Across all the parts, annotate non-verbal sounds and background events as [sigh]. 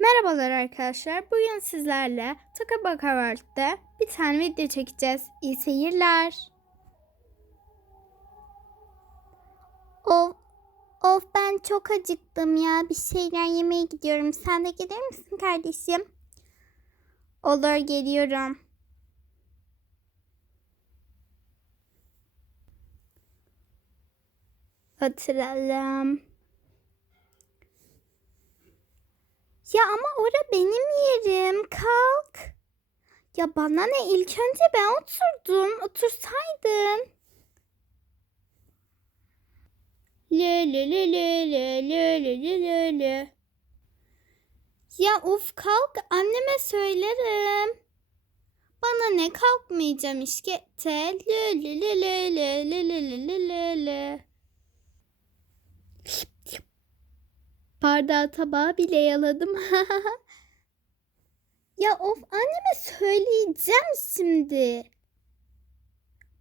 Merhabalar arkadaşlar. Bugün sizlerle Taka Baka World'de bir tane video çekeceğiz. İyi seyirler. Of, of ben çok acıktım ya. Bir şeyler yemeye gidiyorum. Sen de gelir misin kardeşim? Olur geliyorum. Oturalım. Ya ama ora benim yerim. Kalk. Ya bana ne? İlk önce ben oturdum. Otursaydın. Le le le le le le le le le le. Ya uf kalk anneme söylerim. Bana ne kalkmayacağım işkette. Le le le le le le le le le le. Bardağı tabağı bile yaladım. [laughs] ya of anneme söyleyeceğim şimdi.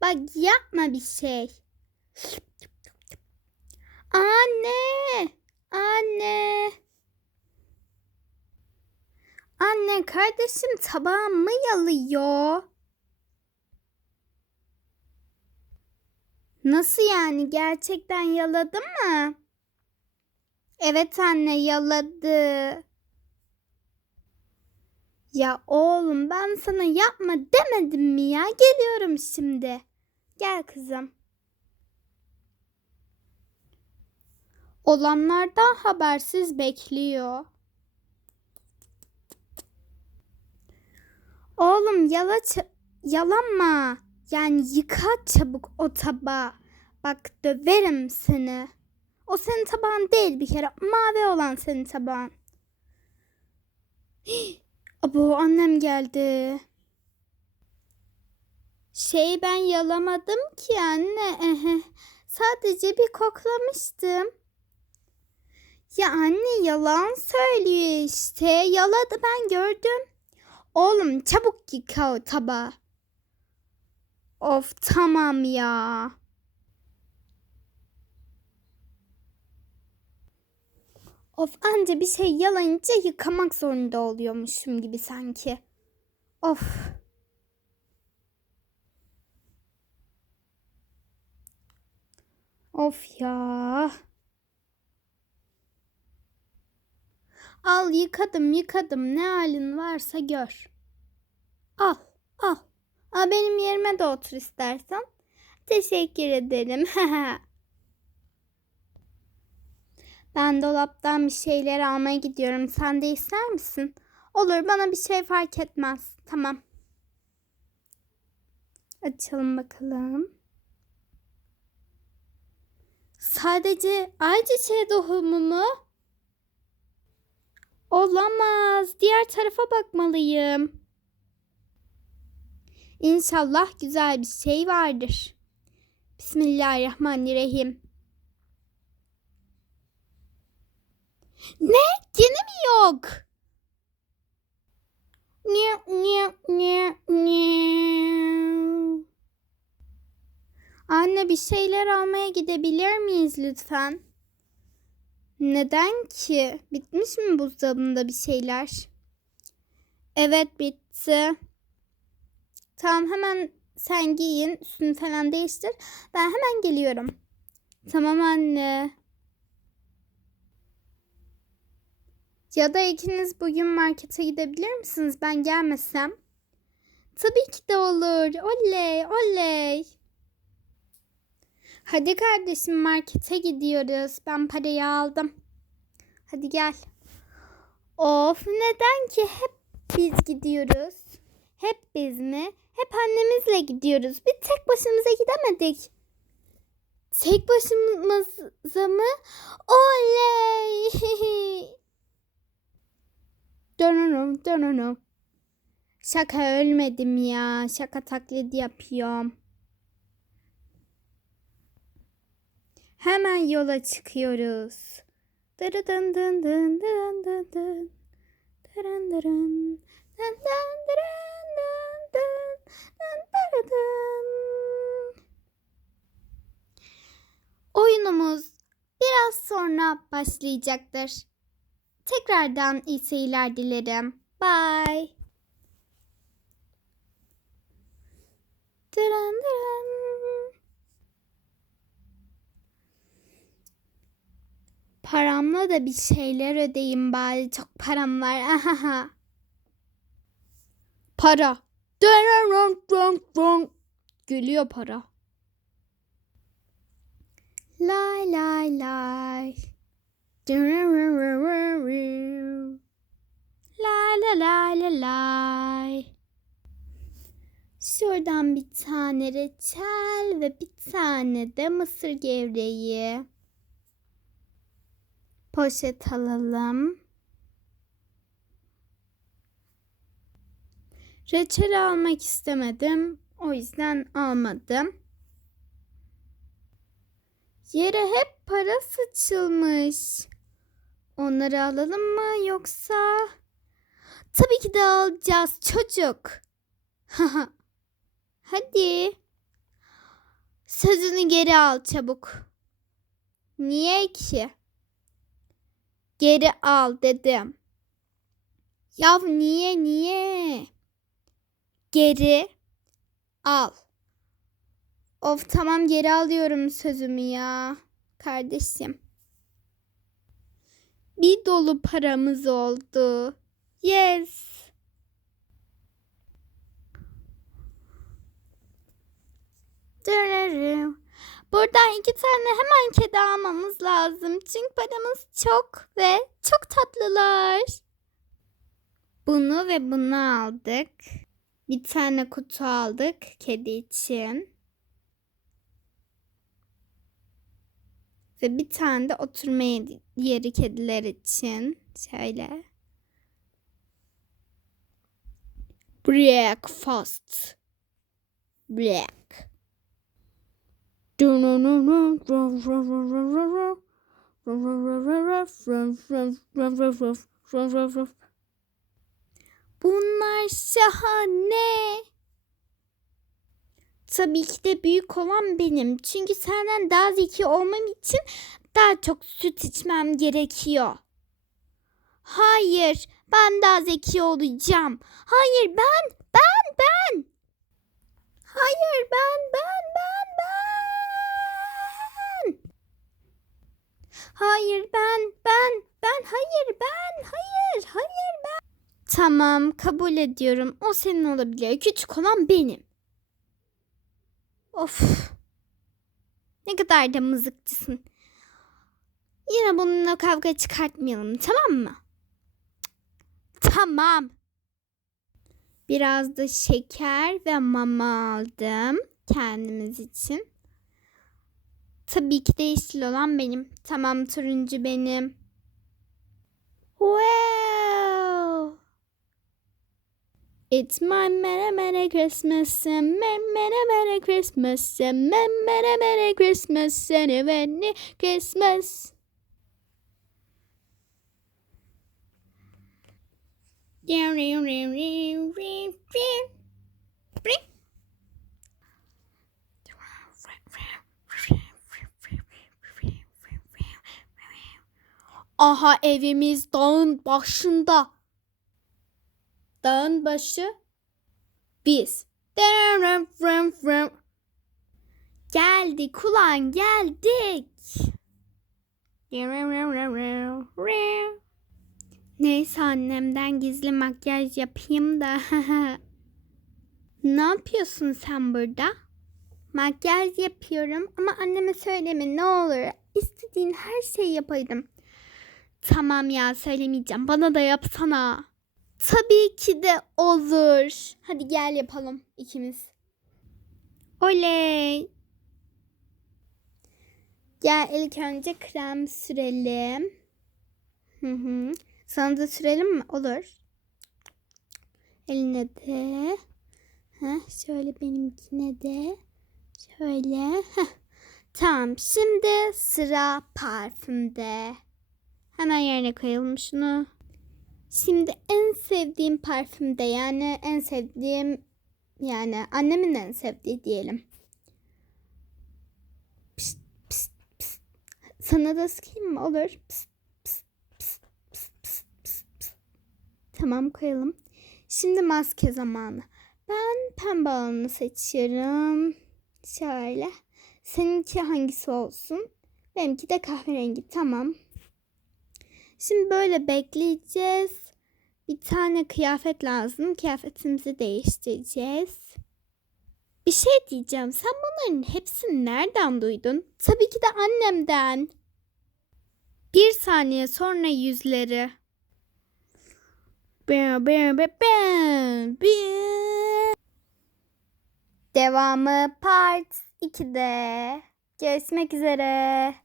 Bak yapma bir şey. Anne! Anne! Anne kardeşim tabağımı yalıyor. Nasıl yani gerçekten yaladı mı? Evet anne yaladı. Ya oğlum ben sana yapma demedim mi ya? Geliyorum şimdi. Gel kızım. Olanlardan habersiz bekliyor. Oğlum yala yalanma. Yani yıka çabuk o tabağı. Bak döverim seni. O senin tabağın değil bir kere. Mavi olan senin tabağın. Abo annem geldi. Şey ben yalamadım ki anne. Sadece bir koklamıştım. Ya anne yalan söylüyor işte. Yaladı ben gördüm. Oğlum çabuk yıka o tabağı. Of tamam ya. Of anca bir şey yalayınca yıkamak zorunda oluyormuşum gibi sanki. Of. Of ya. Al yıkadım yıkadım ne halin varsa gör. Al al. Al benim yerime de otur istersen. Teşekkür ederim. [laughs] Ben dolaptan bir şeyler almaya gidiyorum. Sen de ister misin? Olur bana bir şey fark etmez. Tamam. Açalım bakalım. Sadece ayçiçeği tohumu mu? Olamaz. Diğer tarafa bakmalıyım. İnşallah güzel bir şey vardır. Bismillahirrahmanirrahim. Ne? Gene mi yok? Ne ne ne ne. Anne bir şeyler almaya gidebilir miyiz lütfen? Neden ki? Bitmiş mi buzdolabında bir şeyler? Evet bitti. Tamam hemen sen giyin, üstünü falan değiştir. Ben hemen geliyorum. Tamam anne. Ya da ikiniz bugün markete gidebilir misiniz? Ben gelmesem. Tabii ki de olur. Oley, oley. Hadi kardeşim markete gidiyoruz. Ben parayı aldım. Hadi gel. Of neden ki hep biz gidiyoruz? Hep biz mi? Hep annemizle gidiyoruz. Bir tek başımıza gidemedik. Tek başımıza mı? Oley! [laughs] Dönürüm, dönürüm. Şaka ölmedim ya. Şaka taklidi yapıyorum. Hemen yola çıkıyoruz. Dırı dın dın dın dın dın dın. Oyunumuz biraz sonra başlayacaktır. Tekrardan iyi seyirler dilerim. Bye. Dıran dıran. Paramla da bir şeyler ödeyeyim bari. Çok param var. Ahaha. Para. Gülüyor para. Lay lay lay. Lay lay lay lay lay. Şuradan bir tane reçel ve bir tane de mısır gevreği. Poşet alalım. Reçel almak istemedim. O yüzden almadım. Yere hep para sıçılmış. Onları alalım mı yoksa? Tabii ki de alacağız çocuk. [laughs] Hadi. Sözünü geri al çabuk. Niye ki? Geri al dedim. Yav niye niye? Geri al. Of tamam geri alıyorum sözümü ya. Kardeşim. Bir dolu paramız oldu. Yes. Dırırım. Buradan iki tane hemen kedi almamız lazım. Çünkü paramız çok ve çok tatlılar. Bunu ve bunu aldık. Bir tane kutu aldık kedi için. Ve bir tane de oturma yeri- kediler için. Şöyle. Breakfast. Break. Bunlar şahane. Tabii ki de büyük olan benim. Çünkü senden daha zeki olmam için daha çok süt içmem gerekiyor. Hayır, ben daha zeki olacağım. Hayır, ben, ben, ben. Hayır, ben, ben, ben, ben. Hayır, ben, ben, ben, hayır, ben, hayır, hayır, ben. Tamam, kabul ediyorum. O senin olabilir. Küçük olan benim. Of. Ne kadar da mızıkçısın. Yine bununla kavga çıkartmayalım, tamam mı? Tamam. Biraz da şeker ve mama aldım kendimiz için. Tabii ki de yeşil olan benim. Tamam turuncu benim. Wow. It's my merry merry Christmas, merry merry merry Christmas, merry merry merry Christmas, and merry Christmas. Aha evimiz dağın başında. Dağın başı biz. Geldik ulan geldik. Neyse annemden gizli makyaj yapayım da. [laughs] ne yapıyorsun sen burada? Makyaj yapıyorum ama anneme söyleme ne olur. İstediğin her şeyi yapayım. Tamam ya söylemeyeceğim. Bana da yapsana. Tabii ki de olur. Hadi gel yapalım ikimiz. Oley. Gel ilk önce krem sürelim. Hı hı. Sana da sürelim mi? Olur. Eline de. Heh, şöyle benimkine de. Şöyle. Heh. Tamam. Şimdi sıra parfümde. Hemen yerine koyalım şunu. Şimdi en sevdiğim parfümde yani en sevdiğim yani annemin en sevdiği diyelim. Pişt, pişt, pişt. Sana da sıkayım mı? Olur. Pişt, pişt, pişt, pişt, pişt. Tamam koyalım. Şimdi maske zamanı. Ben pembe olanı seçiyorum. Şöyle. Seninki hangisi olsun? Benimki de kahverengi. Tamam. Şimdi böyle bekleyeceğiz. Bir tane kıyafet lazım. Kıyafetimizi değiştireceğiz. Bir şey diyeceğim. Sen bunların hepsini nereden duydun? Tabii ki de annemden. Bir saniye sonra yüzleri. Devamı part 2'de. Görüşmek üzere.